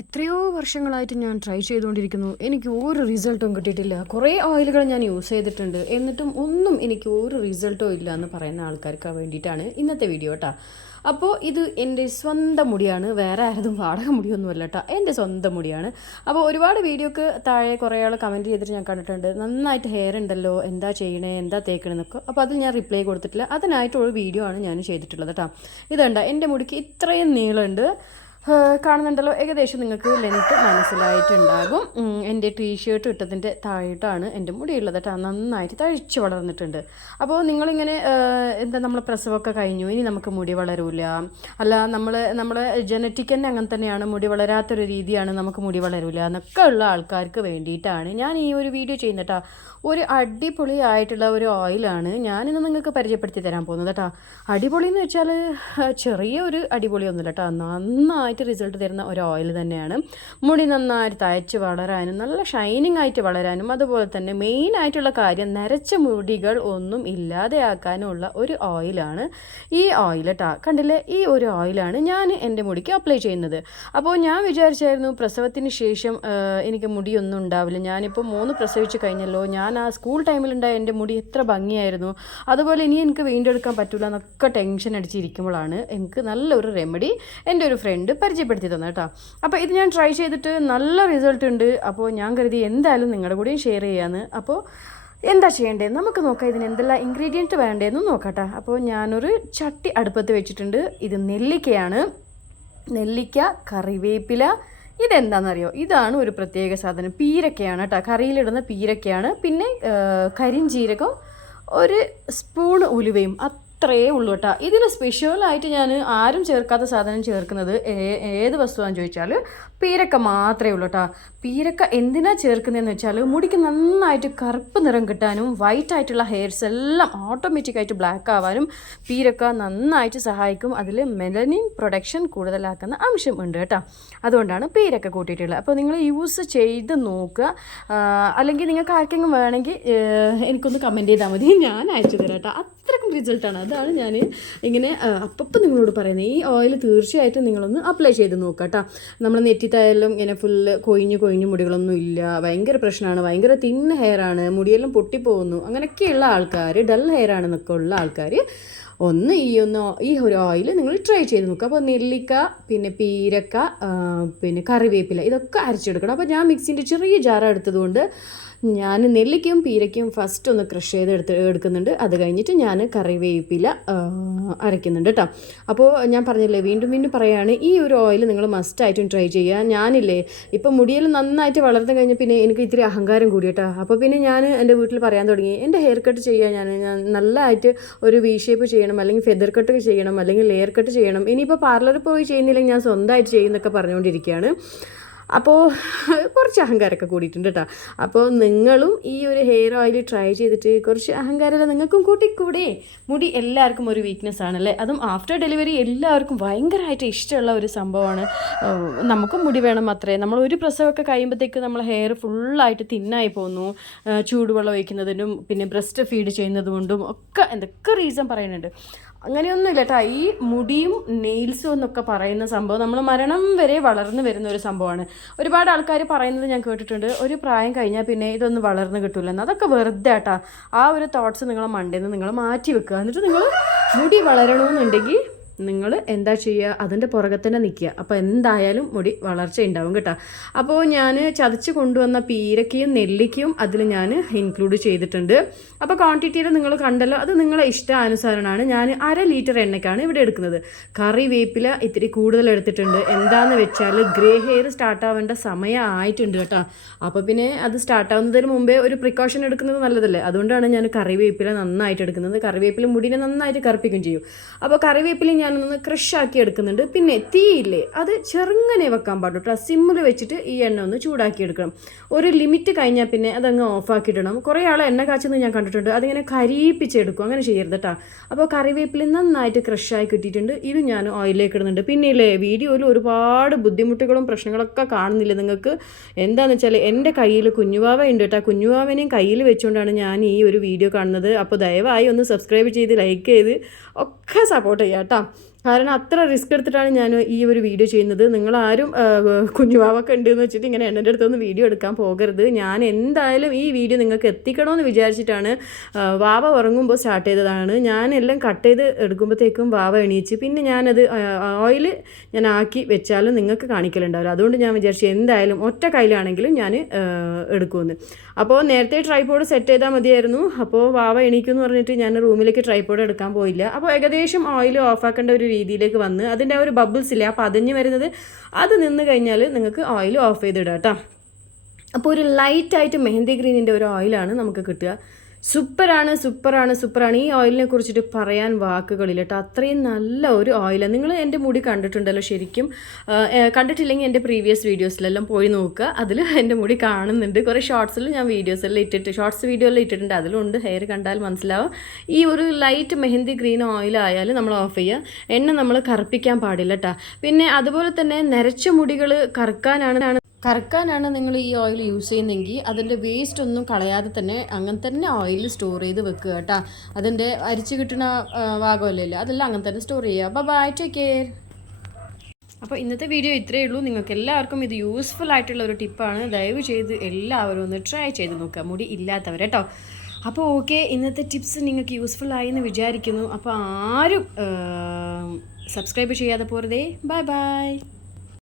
എത്രയോ വർഷങ്ങളായിട്ട് ഞാൻ ട്രൈ ചെയ്തുകൊണ്ടിരിക്കുന്നു. എനിക്ക് ഒരു റിസൾട്ടും കിട്ടിയിട്ടില്ല. കുറേ ഓയിലുകൾ ഞാൻ യൂസ് ചെയ്തിട്ടുണ്ട്. എന്നിട്ടും ഒന്നും എനിക്ക് ഒരു റിസൾട്ടോ ഇല്ല എന്ന് പറയുന്ന ആൾക്കാർക്ക് വേണ്ടിയിട്ടാണ് ഇന്നത്തെ വീഡിയോ കേട്ടോ. അപ്പോൾ ഇത് എൻ്റെ സ്വന്തം മുടിയാണ്, വേറെ ആരതും വാടക മുടിയൊന്നുമല്ല കേട്ടോ, എൻ്റെ സ്വന്തം മുടിയാണ്. അപ്പോൾ ഒരുപാട് വീഡിയോക്ക് താഴെ കുറേ ആൾ കമൻറ്റ് ചെയ്തിട്ട് ഞാൻ കണ്ടിട്ടുണ്ട്, നന്നായിട്ട് ഹെയർ ഉണ്ടല്ലോ, എന്താ ചെയ്യണേ, എന്താ തേക്കണമെന്നൊക്കെ. അപ്പോൾ അതിൽ ഞാൻ റിപ്ലൈ കൊടുത്തിട്ടില്ല. അതിനായിട്ടുള്ള വീഡിയോ ആണ് ഞാൻ ചെയ്തിട്ടുള്ളത് കേട്ടോ. ഇതുണ്ട്, എൻ്റെ മുടിക്ക് ഇത്രയും നീളമുണ്ട്, കാണുന്നുണ്ടല്ലോ. ഏകദേശം നിങ്ങൾക്ക് ലെങ്ത്ത് മനസ്സിലായിട്ടുണ്ടാകും. എൻ്റെ ടീഷർട്ട് ഇട്ടതിൻ്റെ താഴോട്ടാണ് എൻ്റെ മുടിയുള്ളത് കേട്ടോ. നന്നായിട്ട് തഴിച്ച് വളർന്നിട്ടുണ്ട്. അപ്പോൾ നിങ്ങളിങ്ങനെ എന്താ, നമ്മൾ പ്രസവമൊക്കെ കഴിഞ്ഞു, ഇനി നമുക്ക് മുടി വളരൂല, അല്ല നമ്മളെ ജനറ്റിക് തന്നെ അങ്ങനെ തന്നെയാണ്, മുടി വളരാത്തൊരു രീതിയാണ്, നമുക്ക് മുടി വളരൂല എന്നൊക്കെ ഉള്ള ആൾക്കാർക്ക് വേണ്ടിയിട്ടാണ് ഞാൻ ഈ ഒരു വീഡിയോ ചെയ്യുന്നത് കേട്ടോ. ഒരു അടിപൊളിയായിട്ടുള്ള ഒരു ഓയിലാണ് ഞാനിന്ന് നിങ്ങൾക്ക് പരിചയപ്പെടുത്തി തരാൻ പോകുന്നത് കേട്ടോ. അടിപൊളി എന്ന് വെച്ചാൽ ചെറിയ ഒരു അടിപൊളിയൊന്നുമില്ല കേട്ടോ, നന്നായിട്ട് റിസൾട്ട് തരുന്ന ഒരു ഓയിൽ തന്നെയാണ്. മുടി നന്നായിട്ട് തഴച്ച് വളരാനും നല്ല ഷൈനിങ് ആയിട്ട് വളരാനും, അതുപോലെ തന്നെ മെയിനായിട്ടുള്ള കാര്യം നരച്ച മുടികൾ ഒന്നും ഇല്ലാതെയാക്കാനുമുള്ള ഒരു ഓയിലാണ് ഈ ഓയിൽ കേട്ടോ. കണ്ടില്ലേ, ഈ ഒരു ഓയിലാണ് ഞാൻ എൻ്റെ മുടിക്ക് അപ്ലൈ ചെയ്യുന്നത്. അപ്പോൾ ഞാൻ വിചാരിച്ചായിരുന്നു പ്രസവത്തിന് ശേഷം എനിക്ക് മുടിയൊന്നും ഉണ്ടാവില്ല, ഞാനിപ്പോൾ 3 പ്രസവിച്ച് കഴിഞ്ഞല്ലോ, ഞാൻ ആ സ്കൂൾ ടൈമിലുണ്ടായ എൻ്റെ മുടി എത്ര ഭംഗിയായിരുന്നു, അതുപോലെ ഇനി എനിക്ക് വീണ്ടെടുക്കാൻ പറ്റില്ല എന്നൊക്കെ ടെൻഷൻ അടിച്ചിരിക്കുമ്പോഴാണ് എനിക്ക് നല്ലൊരു റെമഡി എൻ്റെ ഒരു ഫ്രണ്ട് പരിചയപ്പെടുത്തി തന്നെ കേട്ടോ. അപ്പോൾ ഇത് ഞാൻ ട്രൈ ചെയ്തിട്ട് നല്ല റിസൾട്ട് ഉണ്ട്. അപ്പോൾ ഞാൻ കരുതി എന്തായാലും നിങ്ങളുടെ കൂടെയും ഷെയർ ചെയ്യാമെന്ന്. അപ്പോൾ എന്താ ചെയ്യേണ്ടത് നമുക്ക് നോക്കാം, ഇതിന് എന്തെല്ലാം ഇൻഗ്രീഡിയൻറ്റ് വേണ്ടതെന്ന് നോക്കട്ടെ. അപ്പോൾ ഞാനൊരു ചട്ടി അടുപ്പത്ത് വെച്ചിട്ടുണ്ട്. ഇത് നെല്ലിക്കയാണ്, നെല്ലിക്ക, കറിവേപ്പില, ഇതെന്താണെന്നറിയോ, ഇതാണ് ഒരു പ്രത്യേക സാധനം, പീരക്കയാണ് കേട്ടോ, കറിയിലിടുന്ന പീരക്കയാണ്. പിന്നെ കരിഞ്ജീരകം, ഒരു സ്പൂൺ ഉലുവയും, അത്രയേ ഉള്ളൂ കേട്ടോ. ഇതിൽ സ്പെഷ്യലായിട്ട് ഞാൻ ആരും ചേർക്കാത്ത സാധനം ചേർക്കുന്നത് ഏത് വസ്തുവാന്ന് ചോദിച്ചാൽ പീരക്ക മാത്രമേ ഉള്ളൂ കേട്ടോ. പീരക്ക എന്തിനാ ചേർക്കുന്നതെന്ന് വെച്ചാൽ മുടിക്ക് നന്നായിട്ട് കറുപ്പ് നിറം കിട്ടാനും വൈറ്റ് ആയിട്ടുള്ള ഹെയർസ് എല്ലാം ഓട്ടോമാറ്റിക്കായിട്ട് ബ്ലാക്ക് ആവാനും പീരക്ക നന്നായിട്ട് സഹായിക്കും. അതിൽ മെലനിൻ പ്രൊഡക്ഷൻ കൂടുതലാക്കുന്ന അംശമുണ്ട് കേട്ടോ, അതുകൊണ്ടാണ് പീരക്ക കൂട്ടിയിട്ടുള്ളത്. അപ്പോൾ നിങ്ങൾ യൂസ് ചെയ്ത് നോക്കുക, അല്ലെങ്കിൽ നിങ്ങൾക്ക് ആർക്കെങ്കിലും വേണമെങ്കിൽ എനിക്കൊന്ന് കമൻറ്റ് ചെയ്താൽ മതി, ഞാൻ അയച്ചു തരാം കേട്ടോ. അത്രയ്ക്കും റിസൾട്ടാണ്, അതാണ് ഞാൻ ഇങ്ങനെ അപ്പം നിങ്ങളോട് പറയുന്നത്. ഈ ഓയിൽ തീർച്ചയായിട്ടും നിങ്ങളൊന്ന് അപ്ലൈ ചെയ്ത് നോക്കുക കേട്ടോ. നമ്മൾ നെറ്റിത്തായാലും ഇങ്ങനെ ഫുള്ള് കൊഴിഞ്ഞു മുടികളൊന്നും ഇല്ല, ഭയങ്കര പ്രശ്നമാണ്, ഭയങ്കര തിൻ ഹെയറാണ്, മുടിയെല്ലാം പൊട്ടിപ്പോകുന്നു, അങ്ങനെയൊക്കെയുള്ള ആൾക്കാർ, ഡൾ ഹെയർ ആണെന്നൊക്കെ ഉള്ള ആൾക്കാർ ഈ ഒരു ഓയിൽ നിങ്ങൾ ട്രൈ ചെയ്ത് നോക്കുക. അപ്പോൾ നെല്ലിക്ക, പിന്നെ പീരക്ക, പിന്നെ കറിവേപ്പില, ഇതൊക്കെ അരച്ചെടുക്കണം. അപ്പോൾ ഞാൻ മിക്സിൻ്റെ ചെറിയ ജാറ എടുത്തതുകൊണ്ട് ഞാൻ നെല്ലിക്കയും പീരയ്ക്കും ഫസ്റ്റ് ഒന്ന് ക്രഷ് ചെയ്ത് എടുക്കുന്നുണ്ട്. അത് കഴിഞ്ഞിട്ട് ഞാൻ കറിവേപ്പില അരയ്ക്കുന്നുണ്ട് കേട്ടോ. അപ്പോൾ ഞാൻ പറഞ്ഞില്ലേ, വീണ്ടും പറയുകയാണ്, ഈ ഒരു ഓയിൽ നിങ്ങൾ മസ്റ്റായിട്ടും ട്രൈ ചെയ്യുക. ഞാനില്ലേ ഇപ്പം മുടിയിൽ നന്നായിട്ട് വളർന്നു കഴിഞ്ഞ് പിന്നെ എനിക്ക് ഇത്തിരി അഹങ്കാരം കൂടി കേട്ടോ. അപ്പോൾ പിന്നെ ഞാൻ എൻ്റെ വീട്ടിൽ പറയാൻ തുടങ്ങി, എൻ്റെ ഹെയർ കട്ട് ചെയ്യുക, ഞാൻ നല്ലതായിട്ട് ഒരു വി ഷേപ്പ് ചെയ്യണം, അല്ലെങ്കിൽ ഫെദർ കട്ട് ചെയ്യണം, അല്ലെങ്കിൽ ലെയർ കട്ട് ചെയ്യണം. ഇനിയിപ്പോൾ പാർലറിൽ പോയി ചെയ്യുന്നില്ലെങ്കിൽ ഞാൻ സ്വന്തമായിട്ട് ചെയ്യുന്നൊക്കെ പറഞ്ഞുകൊണ്ടിരിക്കുകയാണ്. അപ്പോൾ കുറച്ച് അഹങ്കാരമൊക്കെ കൂടിയിട്ടുണ്ട് കേട്ടോ. അപ്പോൾ നിങ്ങളും ഈ ഒരു ഹെയർ ഓയിൽ ട്രൈ ചെയ്തിട്ട് കുറച്ച് അഹങ്കാരമല്ല നിങ്ങൾക്കും കൂട്ടിക്കൂടെ. മുടി എല്ലാവർക്കും ഒരു വീക്ക്നെസ് ആണല്ലേ, അതും ആഫ്റ്റർ ഡെലിവറി എല്ലാവർക്കും ഭയങ്കരമായിട്ട് ഇഷ്ടമുള്ള ഒരു സംഭവമാണ്. നമുക്കും മുടി വേണം അത്രേ. നമ്മൾ ഒരു പ്രസവമൊക്കെ കഴിയുമ്പോഴത്തേക്ക് നമ്മൾ ഹെയർ ഫുള്ളായിട്ട് തിന്നായി പോകുന്നു, ചൂടുവെള്ളം ഒഴിക്കുന്നതിനും പിന്നെ ബ്രസ്റ്റ് ഫീഡ് ചെയ്യുന്നത് കൊണ്ടും ഒക്കെ എന്തൊക്കെ റീസൺ പറയുന്നുണ്ട്. അങ്ങനെയൊന്നുമില്ല കേട്ടോ. ഈ മുടിയും നെയിൽസും എന്നൊക്കെ പറയുന്ന സംഭവം നമ്മൾ മരണം വരെ വളർന്നു വരുന്ന ഒരു സംഭവമാണ്. ഒരുപാട് ആൾക്കാർ പറയുന്നത് ഞാൻ കേട്ടിട്ടുണ്ട്, ഒരു പ്രായം കഴിഞ്ഞാൽ പിന്നെ ഇതൊന്നും വളർന്നു കിട്ടില്ലെന്ന്. അതൊക്കെ വെറുതെ കേട്ടോ. ആ ഒരു തോട്ട്സ് നിങ്ങളെ മണ്ടയിൽ നിന്ന് നിങ്ങൾ മാറ്റി വെക്കുക. എന്നിട്ട് നിങ്ങൾ മുടി വളരണമെന്നുണ്ടെങ്കിൽ നിങ്ങൾ എന്താ ചെയ്യുക, അതിൻ്റെ പുറകെ തന്നെ നിൽക്കുക. അപ്പോൾ എന്തായാലും മുടി വളർച്ച ഉണ്ടാവും കേട്ടോ. അപ്പോൾ ഞാൻ ചതച്ച് കൊണ്ടുവന്ന പീരക്കയും നെല്ലിക്കയും അതിൽ ഞാൻ ഇൻക്ലൂഡ് ചെയ്തിട്ടുണ്ട്. അപ്പോൾ ക്വാണ്ടിറ്റിയിൽ നിങ്ങൾ കണ്ടല്ലോ, അത് നിങ്ങളെ ഇഷ്ടാനുസാരമാണ്. ഞാൻ 1/2 ലിറ്റർ എണ്ണയ്ക്കാണ് ഇവിടെ എടുക്കുന്നത്. കറിവേപ്പില ഇത്തിരി കൂടുതൽ എടുത്തിട്ടുണ്ട്. എന്താണെന്ന് വെച്ചാൽ ഗ്രേ ഹെയർ സ്റ്റാർട്ടാവേണ്ട സമയം ആയിട്ടുണ്ട് കേട്ടോ. അപ്പോൾ പിന്നെ അത് സ്റ്റാർട്ടാവുന്നതിന് മുമ്പേ ഒരു പ്രിക്കോഷൻ എടുക്കുന്നത് നല്ലതല്ലേ, അതുകൊണ്ടാണ് ഞാൻ കറിവേപ്പില നന്നായിട്ട് എടുക്കുന്നത്. കറിവേപ്പില മുടിനെ നന്നായിട്ട് കറുപ്പിക്കും ചെയ്യും. അപ്പോൾ കറിവേപ്പില ഞാനൊന്ന് ക്രഷാക്കി എടുക്കുന്നുണ്ട്. പിന്നെ തീയില്ലേ, അത് ചെറുങ്ങനെ വെക്കാൻ പാടും കേട്ടോ. സിമ്മിൽ വെച്ചിട്ട് ഈ എണ്ണ ഒന്ന് ചൂടാക്കി എടുക്കണം. ഒരു ലിമിറ്റ് കഴിഞ്ഞാൽ പിന്നെ അതങ്ങ് ഓഫാക്കിയിടണം. കുറേ ആൾ എണ്ണ കാച്ചുന്നത് ഞാൻ കണ്ടിട്ടുണ്ട്, അതിങ്ങനെ കരിയിപ്പിച്ചെടുക്കും, അങ്ങനെ ചെയ്യരുത് കേട്ടോ. അപ്പോൾ കറിവേപ്പില നന്നായിട്ട് ക്രഷായി കിട്ടിയിട്ടുണ്ട്. ഇത് ഞാൻ ഓയിലേക്ക് ഇടുന്നുണ്ട്. പിന്നെ ഇല്ലേ, വീഡിയോയിൽ ഒരുപാട് ബുദ്ധിമുട്ടുകളും പ്രശ്നങ്ങളൊക്കെ കാണുന്നില്ല നിങ്ങൾക്ക്. എന്താണെന്ന് വെച്ചാൽ എൻ്റെ കയ്യിൽ കുഞ്ഞുവാവ ഉണ്ട് കേട്ടോ. കുഞ്ഞുവാവനെയും കയ്യിൽ വെച്ചുകൊണ്ടാണ് ഞാൻ ഈ ഒരു വീഡിയോ കാണുന്നത്. അപ്പോൾ ദയവായി ഒന്ന് സബ്സ്ക്രൈബ് ചെയ്ത് ലൈക്ക് ചെയ്ത് ഒക്കെ സപ്പോർട്ട് ചെയ്യാം കേട്ടോ. കാരണം അത്ര റിസ്ക് എടുത്തിട്ടാണ് ഞാൻ ഈ ഒരു വീഡിയോ ചെയ്യുന്നത്. നിങ്ങളാരും കുഞ്ഞുവാവൊക്കെ ഉണ്ടെന്ന് വെച്ചിട്ട് ഇങ്ങനെ എൻ്റെ അടുത്തൊന്ന് വീഡിയോ എടുക്കാൻ പോകരുത്. ഞാൻ എന്തായാലും ഈ വീഡിയോ നിങ്ങൾക്ക് എത്തിക്കണമെന്ന് വിചാരിച്ചിട്ടാണ്. വാവ ഉറങ്ങുമ്പോൾ സ്റ്റാർട്ട് ചെയ്തതാണ്. ഞാനെല്ലാം കട്ട് ചെയ്ത് എടുക്കുമ്പോഴത്തേക്കും വാവ എണീച്ച് പിന്നെ ഞാനത് ഓയിൽ ഞാൻ ആക്കി വെച്ചാലും നിങ്ങൾക്ക് കാണിക്കലുണ്ടാവില്ല. അതുകൊണ്ട് ഞാൻ വിചാരിച്ചു എന്തായാലും ഒറ്റ കയ്യിലാണെങ്കിലും ഞാൻ എടുക്കുമെന്ന്. അപ്പോൾ നേരത്തെ ട്രൈപോഡ് സെറ്റ് ചെയ്താൽ മതിയായിരുന്നു. അപ്പോൾ വാവ എണീക്കുമെന്ന് പറഞ്ഞിട്ട് ഞാൻ റൂമിലേക്ക് ട്രൈപോഡ് എടുക്കാൻ പോയില്ല. അപ്പോൾ ഏകദേശം ഓയിൽ ഓഫാക്കേണ്ട ഒരു രീതിയിലേക്ക് വന്ന് അതിൻ്റെ ആ ഒരു ബബിൾസ് ഇല്ലേ, ആ പതഞ്ഞ് വരുന്നത്, അത് നിന്ന് കഴിഞ്ഞാൽ നിങ്ങൾക്ക് ഓയിൽ ഓഫ് ചെയ്തിടാം കേട്ടോ. അപ്പോൾ ഒരു ലൈറ്റായിട്ട് മെഹന്തി ഗ്രീനിൻ്റെ ഒരു ഓയിലാണ് നമുക്ക് കിട്ടുക. സൂപ്പറാണ്. ഈ ഓയിലിനെ കുറിച്ചിട്ട് പറയാൻ വാക്കുകളില്ല കേട്ടോ. അത്രയും നല്ല ഒരു ഓയിലാണ്. നിങ്ങൾ എൻ്റെ മുടി കണ്ടിട്ടുണ്ടല്ലോ ശരിക്കും. കണ്ടിട്ടില്ലെങ്കിൽ എൻ്റെ പ്രീവിയസ് വീഡിയോസിലെല്ലാം പോയി നോക്കുക. അതിൽ എൻ്റെ മുടി കാണുന്നുണ്ട്. കുറേ ഷോർട്സിൽ ഞാൻ വീഡിയോസെല്ലാം ഷോർട്സ് വീഡിയോ എല്ലാം ഇട്ടിട്ടുണ്ട്. അതിലുണ്ട്. ഹെയർ കണ്ടാൽ മനസ്സിലാവും. ഈ ഒരു ലൈറ്റ് മെഹന്തി ഗ്രീൻ ഓയിലായാലും നമ്മൾ ഓഫ് ചെയ്യുക. എണ്ണ നമ്മൾ കറുപ്പിക്കാൻ പാടില്ല കേട്ടോ. പിന്നെ അതുപോലെ തന്നെ നരച്ച മുടികൾ കറക്കാനാണ് നിങ്ങൾ ഈ ഓയിൽ യൂസ് ചെയ്യുന്നതെങ്കിൽ അതിൻ്റെ വേസ്റ്റ് ഒന്നും കളയാതെ തന്നെ അങ്ങനെ തന്നെ ഓയിൽ സ്റ്റോർ ചെയ്ത് വെക്കുക കേട്ടോ. അതിൻ്റെ അരിച്ച് കിട്ടുന്ന ഭാഗമല്ലല്ലോ, അതെല്ലാം അങ്ങനെ തന്നെ സ്റ്റോർ ചെയ്യുക. Bye, take care. അപ്പോൾ ഇന്നത്തെ വീഡിയോ ഇത്രയേ ഉള്ളൂ. നിങ്ങൾക്ക് എല്ലാവർക്കും ഇത് യൂസ്ഫുൾ ആയിട്ടുള്ള ഒരു ടിപ്പാണ്. ദയവ് ചെയ്ത് എല്ലാവരും ഒന്ന് ട്രൈ ചെയ്ത് നോക്കുക, മുടി ഇല്ലാത്തവർ കേട്ടോ. അപ്പോൾ ഓക്കെ, ഇന്നത്തെ ടിപ്സ് നിങ്ങൾക്ക് യൂസ്ഫുൾ ആയി എന്ന് വിചാരിക്കുന്നു. അപ്പോൾ ആരും സബ്സ്ക്രൈബ് ചെയ്യാതെ പോരുതേ. ബൈ.